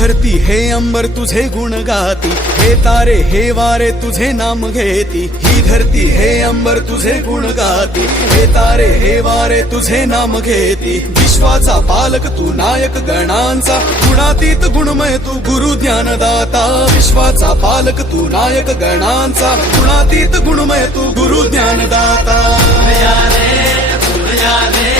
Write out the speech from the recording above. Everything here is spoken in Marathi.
धरती हे अंबर तुझे गुण गाती, हे तारे हे वारे तुझे नाम घेती। ही धरती हे अंबर तुझे गुण गाती, हे तारे हे वारे तुझे नाम घेती। विश्वाचा पालक तू नायक गणांचा, गुणातीत गुणमय तू गुरु ज्ञानदाता। विश्वाचा पालक तू नायक गणांचा, गुणातीत गुणमय तू गुरु ज्ञानदाता। फूल आले